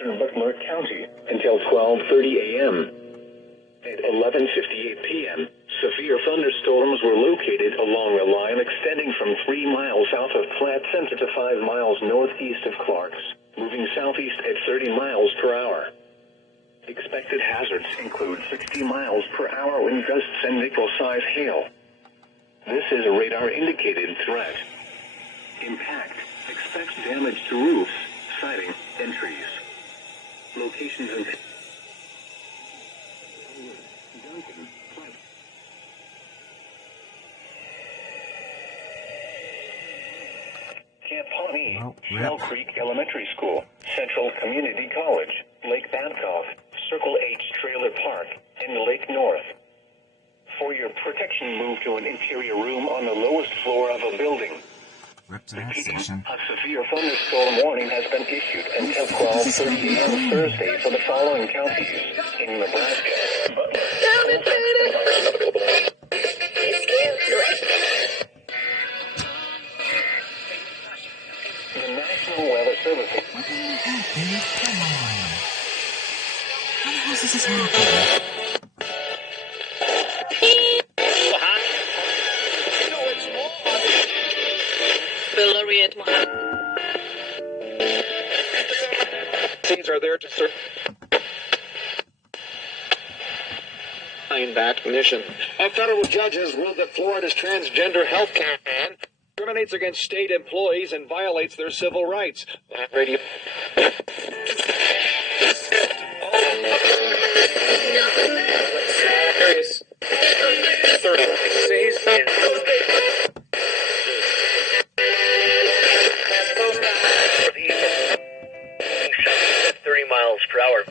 southwestern Butler County until 12:30 a.m. At 11:58 p.m., severe thunderstorms were located along a line extending from 3 miles south of Platte Center to 5 miles northeast of Clarks, moving southeast at 30 miles per hour. Expected hazards include 60 miles per hour wind gusts and nickel-size hail. This is a radar-indicated threat. Impact. Expect damage to roofs, siding, and trees. Locations and... Camp Pawnee, Shell Creek Elementary School, Central Community College, Lake Babcock, Circle H Trailer Park, and Lake North. For your protection, move to an interior room on the lowest floor of a building. Repeating, a severe thunderstorm warning has been issued until 12:30 a.m. Thursday for the following counties in Nebraska. The National Weather Service. What the heck, dude? Come on. How the hell does this happen? Things are there to serve that mission. A federal judge has ruled that Florida's transgender health care ban discriminates against state employees and violates their civil rights. Radio. Various 30 miles per hour.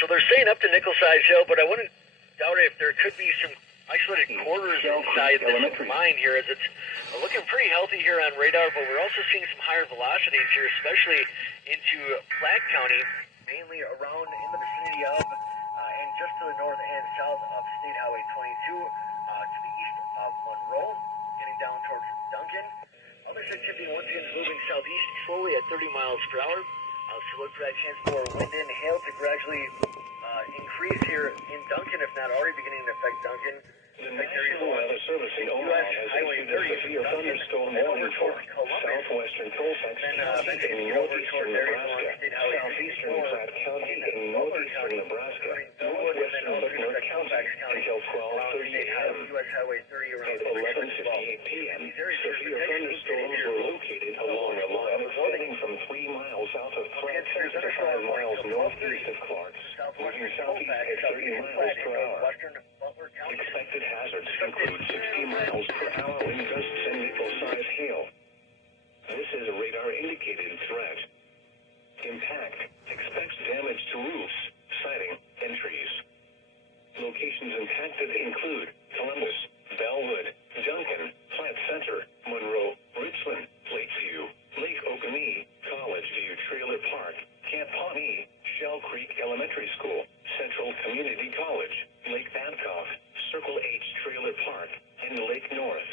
So they're saying up to nickel-size hail, but I wouldn't doubt if there could be some isolated quarters inside this mine here, as it's looking pretty healthy here on radar, but we're also seeing some higher velocities here, especially into Platte County, mainly around in the vicinity of and just to the north and south of State Highway 22, to the east of Monroe, getting down towards Duncan. Other activity once again is moving southeast slowly at 30 miles per hour. So look for that chance for wind and hail to gradually increase here in Duncan, if not already beginning to affect Duncan. The National Weather Service in Omaha has issued a severe thunderstorm warning for southwestern Colfax County in northeastern Nebraska, southeastern Platte County in northeastern Nebraska, northwestern Butler County until 12:30 a.m. At 11:58 p.m., severe thunderstorms were located along a line extending from 3 miles south of Platte Center to 5 miles northeast of Clarks, moving southeast at 30 miles per hour. Expected hazards include 60 miles per hour wind gusts and nickel-size hail. This is a radar-indicated threat. Impact. Expect damage to roofs, siding, and trees. Locations impacted include Columbus, Bellwood, Duncan, Platte Center, Monroe, Richland, Lakeview, Lake Oconee, College View Trailer Park, Camp Pawnee, Shell Creek Elementary School, Central Community College, Lake Babcock, Circle H Trailer Park, and Lake North.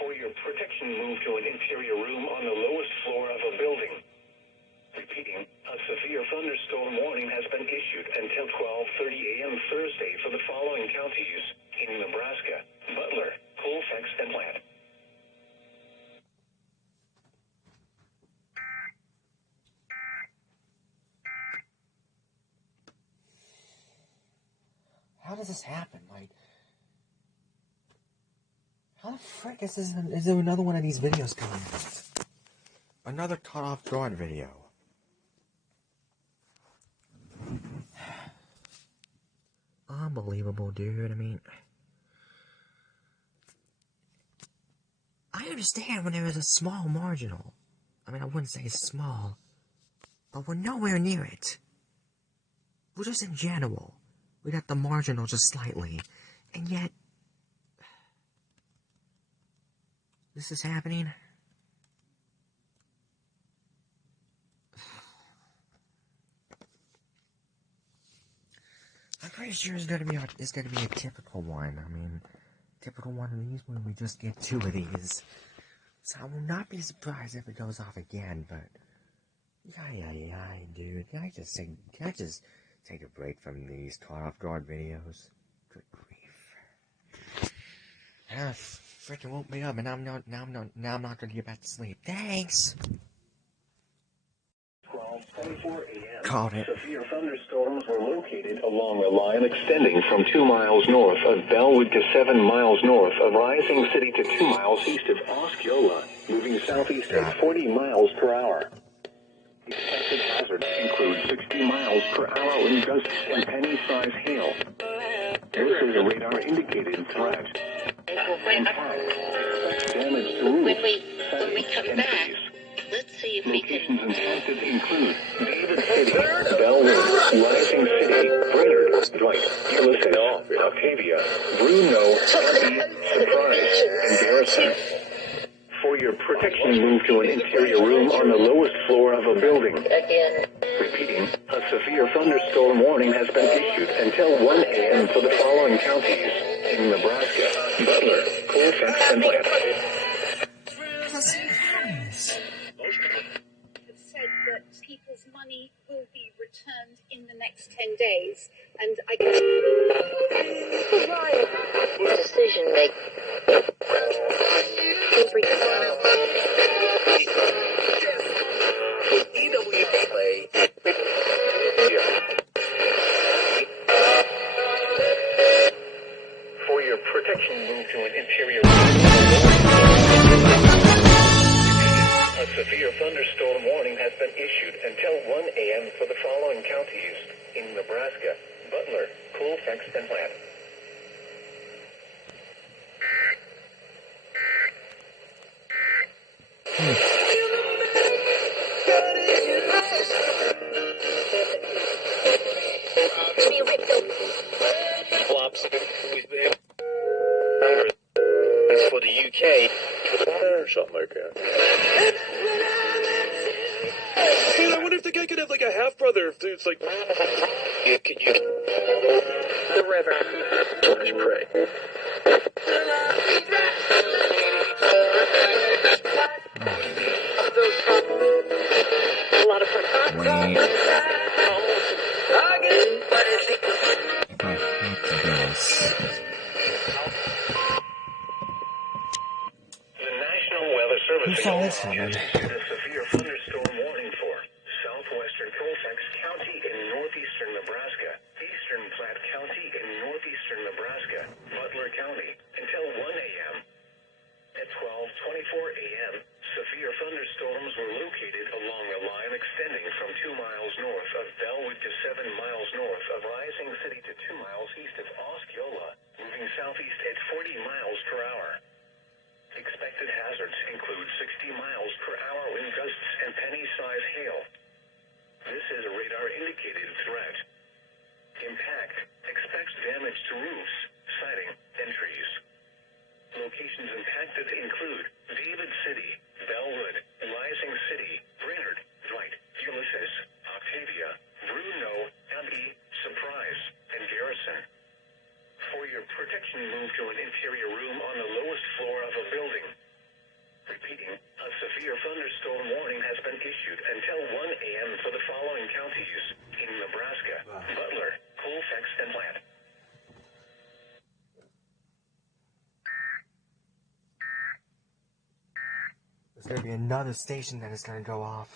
For your protection, move to an interior room on the lowest floor of a building. Repeating, a severe thunderstorm warning has been issued until 12:30 a.m. Thursday for the following counties in Nebraska: Butler, Colfax, and Platte. How does this happen? Like, how the frick is there another one of these videos coming out? Another cut off GAURD video. Unbelievable, dude. I mean, I understand when there is a small marginal. I mean, I wouldn't say small, but we're nowhere near it. We're just in general. We got the marginal just slightly, and yet this is happening. I'm pretty sure it's gonna be a typical one. I mean, typical one of these when we just get 2 of these. So I will not be surprised if it goes off again, but Dude. Can I just take a break from these caught off guard videos? Good grief. Freaking woke me up, and now I'm not gonna get back to sleep. Thanks. 12:24 a.m. Caught it. Severe thunderstorms were located along a line extending from 2 miles north of Bellwood to 7 miles north of Rising City to 2 miles east of Osceola, moving southeast at 40 miles per hour. Expected hazards include 60 miles per hour wind gusts and penny-sized hail. This is a radar-indicated threat. Impact. Damage to roofs, When we come back, let's see if we locations can... impacted include David City, Bellwood, Rising City, Brainerd, Dwight, Ulysses, Octavia, Bruno, Abbey, Surprise, and Garrison. For your protection, move to an interior room on the lowest floor of a building. Again. Repeating, a severe thunderstorm warning has been issued until 1 a.m. for the following counties in Nebraska: Butler, Colfax, and Bland. Have said that people's money will be returned in the next 10 days. And I guess... Decision making. For your protection, move to an interior room. A severe thunderstorm warning has been issued until 1 a.m. for the following counties in Nebraska: Butler, Colfax, and Platte. Flops with numbers for the UK or something like that. Dude, I wonder if the guy could have like a half brother. If it's like, could you? The river. Torch prey. A lot of fun. Wait. If I hit this... The National Weather Service Who saw this one? issued a severe thunderstorm warning for southwestern Colfax County in northeastern Nebraska, eastern Platte County in northeastern Nebraska, Butler County until 1 a.m. At 12:24 a.m., severe thunderstorms were located along a line extending from 2 miles north of Bellwood to 7 miles north of Rising City to 2 miles east of Osceola, moving southeast at 40 miles per hour. Expected hazards include 60 miles per hour wind gusts and penny-sized hail. This is a radar-indicated threat. Impact. Expects damage to roofs, siding, and trees. Locations impacted include David City, Bellwood, Rising City, Brainerd, Dwight, Ulysses, Octavia, Bruno, Abbey, Surprise, and Garrison. For your protection, move to an interior room on the lowest floor of a building. Repeating, a severe thunderstorm warning has been issued until 1 a.m. for the following counties in Nebraska: Butler, Colfax, and Platte. There's gonna be another station that is gonna go off.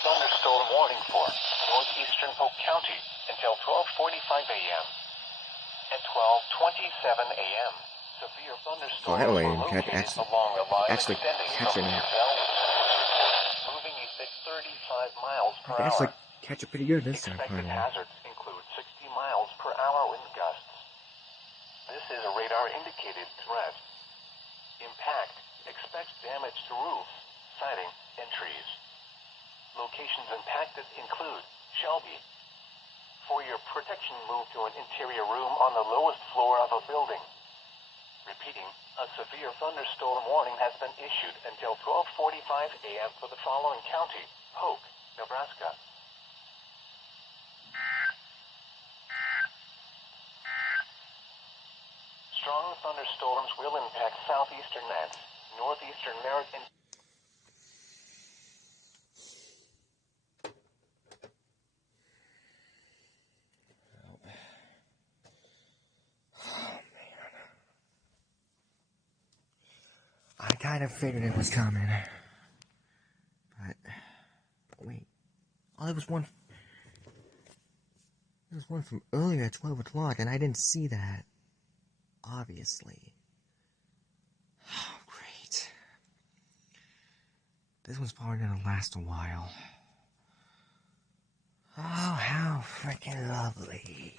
Thunderstorm warning for northeastern Polk County until 12:45 a.m. At 12:27 a.m., severe thunderstorms So that way were you can located along a line actually extending catch from it. near Bellwood, moving east at 35 miles per I can hour. actually catch it pretty good this time. Expected Finally. hazards include 60 miles per hour wind gusts. This is a radar-indicated threat. Impact. Expects damage to roofs, siding, and trees. Locations impacted include Shelby. For your protection, move to an interior room on the lowest floor of a building. Repeating, a severe thunderstorm warning has been issued until 12:45 a.m. for the following county: Polk, Nebraska. Strong thunderstorms will impact southeastern Mass, northeastern Merritt, and kind of figured it was coming. But, wait. Oh, there was one. There was one from earlier at 12 o'clock, and I didn't see that. Obviously. Oh, great. This one's probably gonna last a while. Oh, how freaking lovely.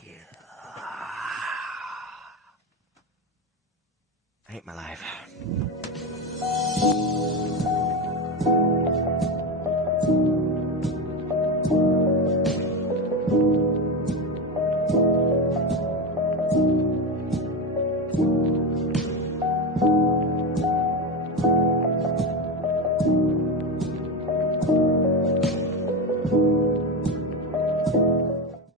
I hate my life.